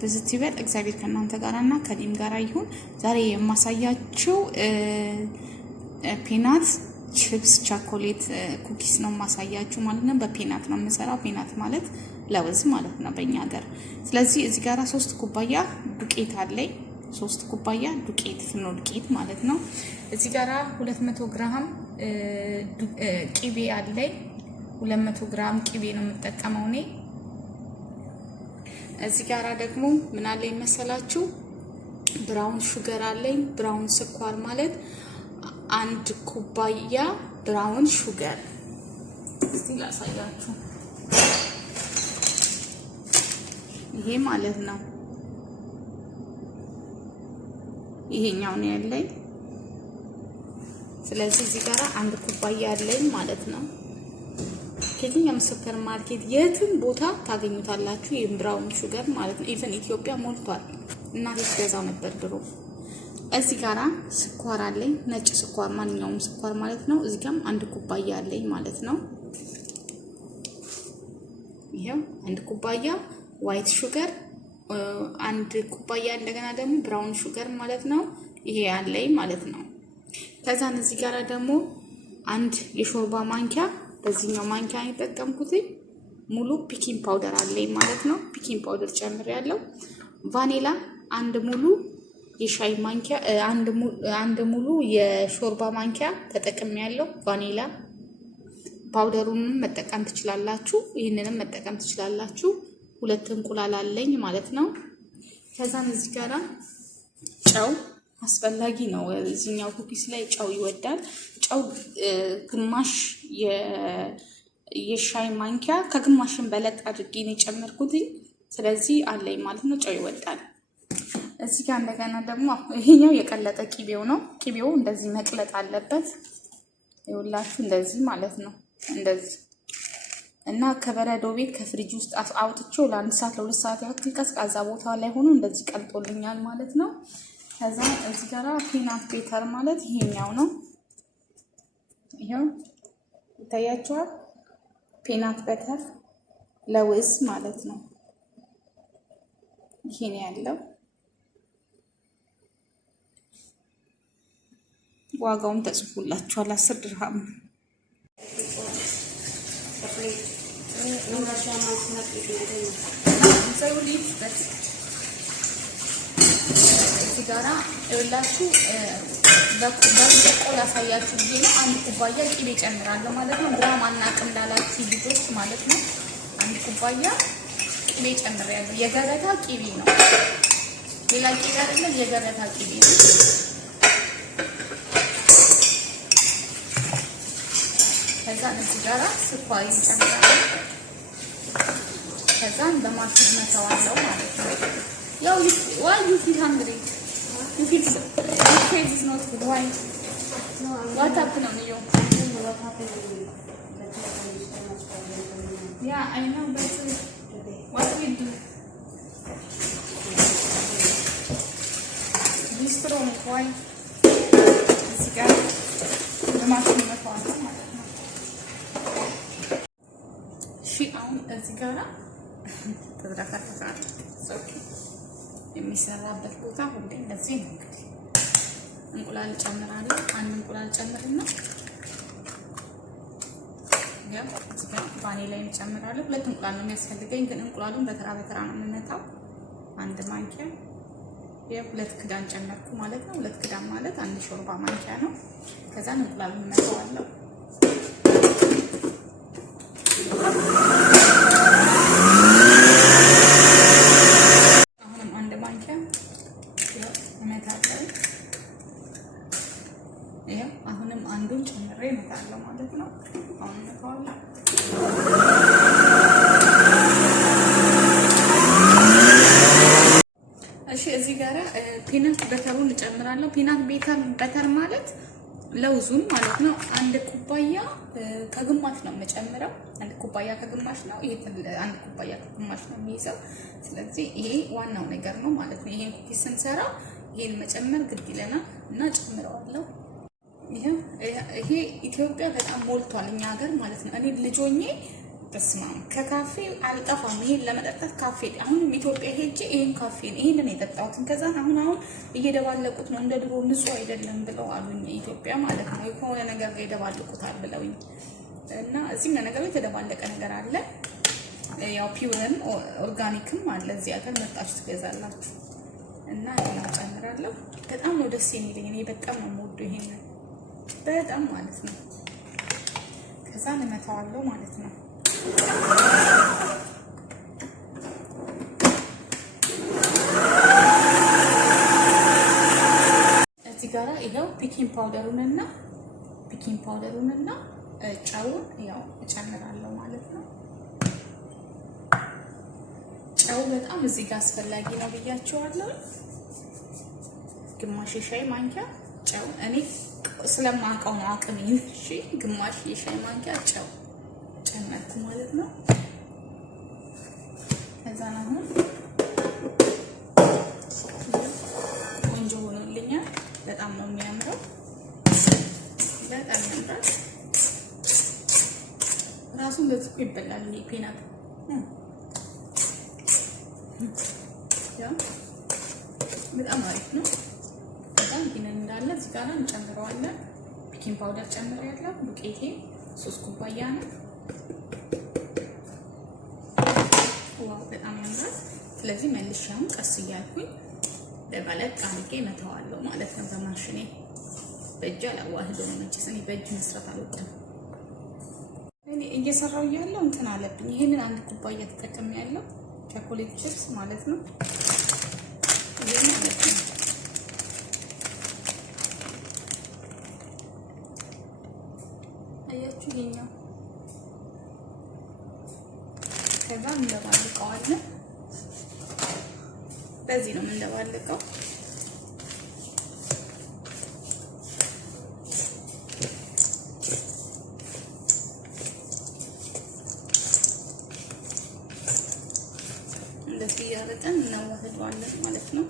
በዚቲበር እግዚአብሔር ከናንተ ጋራና ከዲም ጋራ ይሁን። ዛሬ የማሳያችሁ ፒናት ቺፕስ ቻኮሌት ኩኪስ ነው ማሳያችሁ ማለት ነው። በፒናት ነው የምሰራው። ፒናት ማለት ለውዝ ማለት ነው በእኛ ሀገር። ስለዚህ እዚህ ጋራ 3 ኩባያ ዱቄት አለኝ። 3 ኩባያ ዱቄት ፍርኖ ዱቄት ማለት ነው። እዚህ ጋራ 200 ግራም ቂቤ አለኝ። 200 ግራም ቂቤ ነው የምጠቀመው እኔ። እዚህ ጋራ ደግሞ ምን አለኝ መሰላችሁ? ብራውን ሹገር አለኝ። ብራውን ስኳር ማለት 1 ኩባያ ብራውን ሹገር። እስቲ ላሳያችሁ። ይሄ ማለት ነው ይሄኛው ነው ያለኝ። ስለዚህ እዚህ ጋራ 1 ኩባያ አለኝ ማለት ነው። ከየትኛውም ሱፐር ማርኬት የትም ቦታ ታገኙታላችሁ የብራውን ሹገር ማለት ነው። ኢቭን ኢትዮጵያ ሞልቷል። እናቴ ትገዛ ነበር ድሮ። እዚህ ጋራ ስኳር አለኝ፣ ነጭ ስኳር ማንኛውም ስኳር ማለት ነው። እዚህ ጋርም 1 ኩባያ አለኝ ማለት ነው። ይሄው 1 ኩባያ ዋይት ሹገር፣ 1 ኩባያ እንደገና ደግሞ ብራውን ሹገር ማለት ነው። ይሄ አለኝ ማለት ነው። ከዛን እዚህ ጋራ ደግሞ 1 የሾርባ ማንኪያ በዚህኛው ማንኪያ የተጠቀምኩት ሙሉ ፒኪንግ ፓውደር አለኝ ማለት ነው። ፒኪንግ ፓውደር ጨምሬያለሁ። ቫኒላ 1 ሙሉ የሻይ ማንኪያ 1 ሙሉ የሾርባ ማንኪያ ተጠቅሜያለሁ። ቫኒላ ፓውደሩንም መጠቀም ትችላላችሁ፣ ይሄንንም መጠቀም ትችላላችሁ። 2 እንቁላል አለኝ ማለት ነው። ከዛም እዚህ ጋራ ጨው አስፈላጊ ነው። እዚህኛው ኩኪስ ላይ ጨው ይወዳል። ጨው ግማሽ የሻይ ማንኪያ ከግማሽን በለጥ አድርጌ ነው የጨመርኩት። ስለዚህ አለኝ ማለት ነው። ጨው ይወዳል። እዚህ ጋር እንደገና ደግሞ ይሄኛው የቀለጠ ቂቤው ነው። ቂቤው እንደዚህ መቅለጥ አለበት። ይኸውላችሁ እንደዚህ ማለት ነው። እንደዚህ እና ከበረዶ ቤት ከፍሪጅ ውስጥ አውጥቼው ለ1 ሰዓት ለ2 ሰዓት ያክል ቀዝቃዛ ቦታ ላይ ሆኖ እንደዚህ ቀልጦልኛል ማለት ነው። ከዛ እዚህ ጋራ ፒናት ቤተር ማለት ይሄኛው ነው። ይሄው ይታያችኋል። ፒናት በተር ለውዝ ማለት ነው። ይሄ ነው ያለው። ዋጋውም ተጽፎላችኋል 10 ድርሃም። እዚህ ጋራ ይኸውላችሁ በቆላ ያሳያችሁ ብዬ ነው 1 ኩባያ ቂቤ ጨምራለሁ ማለት ነው። ግራም አናቅም ላላችሁ ልጆች ማለት ነው 1 ኩባያ ቂቤ ጨምሬያለሁ። የገበታ ቂቤ ነው፣ ሌላ ቂቤ አይደለም፣ የገበታ ቂቤ ነው። ከዛ እዚህ ጋራ ስኳር ጨምራለሁ። ከዛ በማሽን መተዋለሁ ማለት ነው። ያው why you feel hungry? You feel your face is not good. Why? No, what happened on you? I don't know what happened. Yeah, I know, but what we do? Be strong. Why? This guy, the machine is on. She on this guy. ተደረከተካል ሶኪ የሚሰራበት ቦታ ሁሌ እንደዚህ ነው። እንቁላል ጨምራለሁ። 1 እንቁላል ጨምርና ያው እዚህ ጋር ቫኒላ ጨምራለሁ። 2 እንቁላል ነው የሚያስፈልገኝ፣ ግን እንቁላሉን በተራ በተራ ነው የምመታው። 1 ማንኪያ የ2 ክዳን ጨመርኩ ማለት ነው። 2 ክዳን ማለት 1 ሾርባ ማንኪያ ነው። ከዛ እንቁላሉን መተዋለሁ። አሁንም አንዱን ጨምሬ እመታለሁ ማለት ነው። አሁን እመታዋለሁ። እሺ እዚህ ጋራ ፒናት በተሩን እጨምራለሁ። ፒናት በተር ማለት ለውዙን ማለት ነው። 1 ኩባያ ከግማሽ ነው የምጨምረው። 1 ኩባያ ከግማሽ ነው። ይሄ 1 ኩባያ ከግማሽ ነው የሚይዘው። ስለዚህ ይሄ ዋናው ነገር ነው ማለት ነው። ይሄን ኩኪስ ስንሰራ ይሄን መጨመር ግድ ይለናል እና ጨምረዋለሁ። ይሄ ኢትዮጵያ በጣም ሞልቷል እኛ ሀገር ማለት ነው። እኔ ልጆኜ ተስማም ከካፌ አልጠፋም። ይሄን ለመጠጣት ካፌ አሁን ኢትዮጵያ ሄጄ ይሄን ካፌ ይሄንን የጠጣሁት ከዛ አሁን እየደባለቁት ነው እንደ ድሮ ንጹህ አይደለም ብለው አሉኝ። ኢትዮጵያ ማለት ነው የሆነ ነገር ጋር ይደባልቁታል ብለውኝ እና እዚህም ነገር የተደባለቀ ነገር አለ። ያው ፒውርም ኦርጋኒክም አለ። እዚህ ሀገር መጣችሁ ትገዛላችሁ እና ያው ጨምራለሁ። በጣም ነው ደስ የሚለኝ። እኔ በጣም ነው የምወደው ይሄንን በጣም ማለት ነው። ከዛ ለመታዋለሁ ማለት ነው። እዚህ ጋራ ይሄው ፒኪንግ ፓውደሩንና ጨውን ያው እጨምራለሁ ማለት ነው። ጨው በጣም እዚህ ጋር አስፈላጊ ነው ብያቸዋለሁ። ግማሽ የሻይ ማንኪያ ጨው እኔ ስለማውቀው ነው አቅም እሺ፣ ግማሽ የሻይ ማንኪያ ጨው ጨመርኩ ማለት ነው። ከዛ አሁን ቆንጆ ሆኖልኛል። በጣም ነው የሚያምረው። በጣም ያምራል። ራሱን በዚህ ይበላል። ይሄ ፒናት ያ በጣም አሪፍ ነው። በጣም ይሄንን እንዳለ እዚህ ጋር እንጨምረዋለን። ቤኪንግ ፓውደር ጨምሬያለሁ። ዱቄቴ 3 ኩባያ ነው። ዋው በጣም ያምራል። ስለዚህ መልሻም ቀስ እያልኩኝ ለማለት አድርጌ መተዋለሁ ማለት ነው። በማሽኔ በእጅ አላዋህደው ነው መቼስ እኔ በእጅ መስራት አልወድም። እኔ እየሰራው ያለው እንትን አለብኝ። ይሄንን 1 ኩባያ ተጠቅሜያለሁ። ቸኮሌት ቺፕስ ማለት ነው። ይሄ ማለት ነው አያችሁ ይሄኛው። ከዛ እንደባልቀዋለን። በዚህ ነው እንደባልቀው። እንደዚህ ያረጠን እናዋህደዋለን ማለት ነው።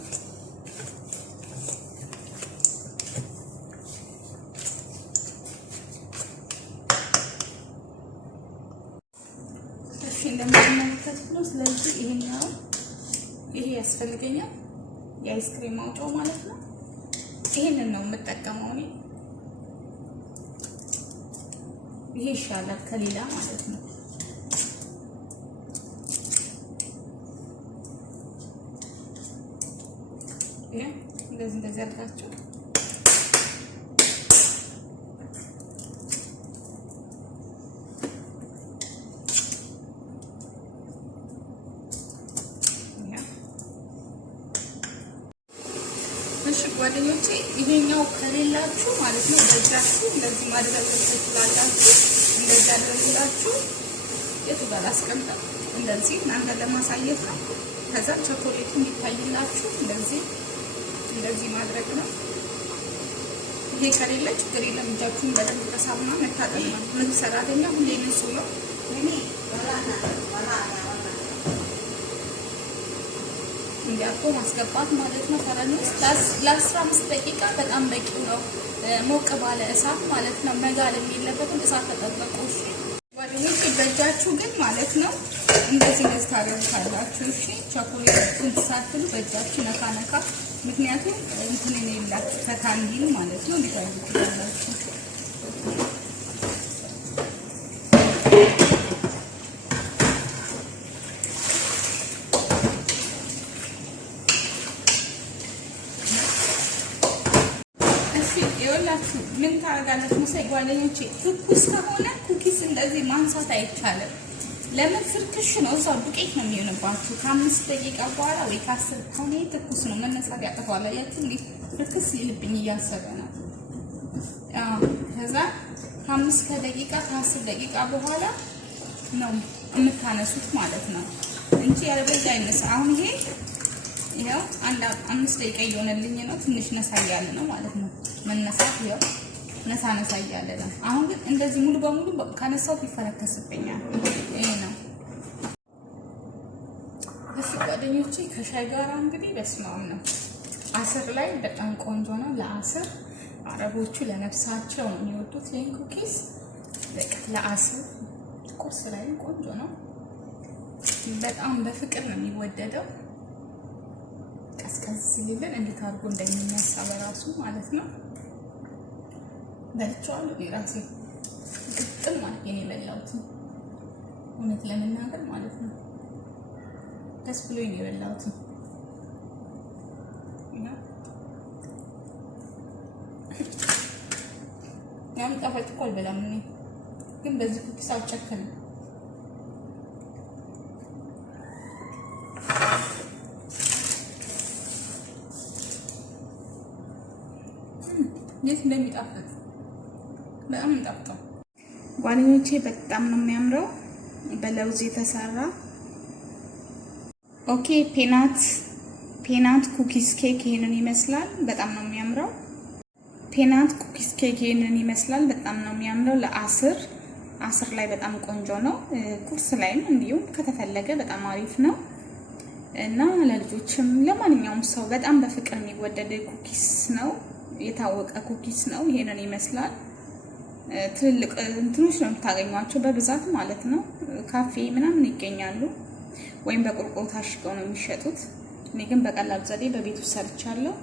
እንደምትመለከቱት ነው። ስለዚህ ይሄ ያስፈልገኛል የአይስክሪም ማውጫው ማለት ነው። ይሄንን ነው የምጠቀመው እኔ። ይሄ ይሻላል ከሌላ ማለት ነው። ይሄ እንደዚህ አድርጋችሁ ጓደኞቼ ይሄኛው ከሌላችሁ ማለት ነው በእጃችሁ እንደዚህ ማድረግ ትችላላችሁ። እንደዚህ አድርጋችሁ የቱ ጋር አስቀምጣ እንደዚህ እናንተ ለማሳየት ነው። ከዛ ቸኮሌቱ እንዲታይላችሁ እንደዚህ ማድረግ ነው። ይሄ ከሌለ ችግር የለም። እጃችሁን በደንብ በሳሙና መታጠብ ነው። ምን ሰራተኛ ሁሌ ንጹህ ነው። እንዲያቆ ማስገባት ማለት ነው። ፈረንስ ለ15 ደቂቃ በጣም በቂው ነው። ሞቅ ባለ እሳት ማለት ነው። መጋል የሚለበትን እሳት ተጠብቆ እሺ። ጓደኞች በእጃችሁ ግን ማለት ነው እንደዚህ ታደርጉታላችሁ። እሺ ቸኮሌቱን ሳትሉ በእጃችሁ ነካ ነካ፣ ምክንያቱም እንትን የሌላችሁ ተካንዲል ማለት ነው። እንዲታዩታላችሁ ምን ታደርጋላችሁ መሰለኝ ጓደኞቼ፣ ትኩስ ከሆነ ኩኪስ እንደዚህ ማንሳት አይቻልም። ለምን ፍርክሽ ነው፣ እዛው ዱቄት ነው የሚሆንባችሁ። ከ5 ደቂቃ በኋላ ወይ ከ10 ከሆነ ትኩስ ነው መነሳት ያጠፋዋል። አያችሁ እንዴ ፍርክስ ይልብኝ እያሰበ ነው። ከዛ ከ5 ደቂቃ ከ10 ደቂቃ በኋላ ነው የምታነሱት ማለት ነው እንጂ ያለበዛ አይነሳ። አሁን ይሄው 5 ደቂቃ እየሆነልኝ ነው። ትንሽ ነሳ እያለ ነው ማለት ነው። መነሳት ይሄው ነሳ እያለ ነው። አሁን ግን እንደዚህ ሙሉ በሙሉ ካነሳው ይፈረከስብኛል። ይሄ ነው እሺ ጓደኞቼ። ከሻይ ጋር እንግዲህ በስማም ነው። አስር ላይ በጣም ቆንጆ ነው። ለአስር አረቦቹ ለነፍሳቸው ነው የሚወዱት ይሄን ኩኪስ። በቃ ለአስር ቁርስ ላይ ቆንጆ ነው። በጣም በፍቅር ነው የሚወደደው። ቀዝቀዝ ሲልልን እንዴት አድርጎ እንደሚነሳ በራሱ ማለት ነው። በልቼዋለሁ ራሴ ግጥም ማለት የኔ የበላሁት እውነት ለመናገር ማለት ነው። ደስ ብሎኝ ነው የበላሁት። ያም ጣፋጭ እኮ አልበላም እኔ ግን በዚህ ኩኪስ አልጨከንም። የት እንደሚጣፍጥ በጣም እንጣፍጣው ጓደኞቼ፣ በጣም ነው የሚያምረው በለውዝ የተሰራ ኦኬ። ፔናት ኩኪስ ኬክ ይሄንን ይመስላል። በጣም ነው የሚያምረው። ፔናት ኩኪስ ኬክ ይሄንን ይመስላል። በጣም ነው የሚያምረው። ለአስር ላይ በጣም ቆንጆ ነው። ቁርስ ላይም እንዲሁም ከተፈለገ በጣም አሪፍ ነው እና ለልጆችም ለማንኛውም ሰው በጣም በፍቅር የሚወደድ ኩኪስ ነው። የታወቀ ኩኪስ ነው። ይሄንን ይመስላል። ትልልቅ እንትኖች ነው የምታገኟቸው በብዛት ማለት ነው። ካፌ ምናምን ይገኛሉ ወይም በቁርቆሮ ታሽገው ነው የሚሸጡት። እኔ ግን በቀላል ዘዴ በቤቱ ሰርቻለሁ።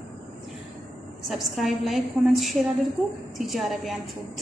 ሰብስክራይብ፣ ላይክ፣ ኮሜንት፣ ሼር አድርጉ። ቲጂ አረቢያን ፉድ